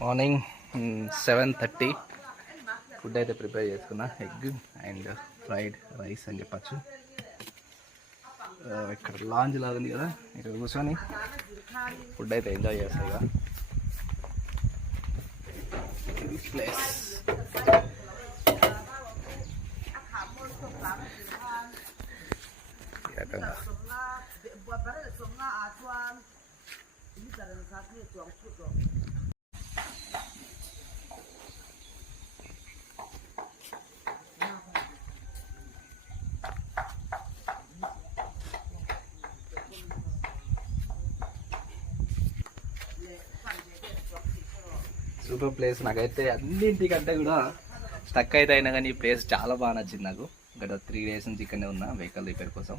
మార్నింగ్ 7:30 ఫుడ్ అయితే ప్రిపేర్ చేసుకున్నా. Egg and fried rice అని చెప్పచ్చు. ఇక్కడ లాంజ్ లాగా ఉంది కదా, ఇక్కడ కూర్చొని ఫుడ్ అయితే ఎంజాయ్ చేస్తాయి కదా ప్లేస్. Super place. నాకైతే అన్నింటికంటే కూడా స్టక్ అయితే అయినా కానీ ఈ ప్లేస్ చాలా బాగా నచ్చింది నాకు. గత 3 days నుంచి ఇక్కడనే ఉన్నా వెహికల్ రిపేర్ కోసం.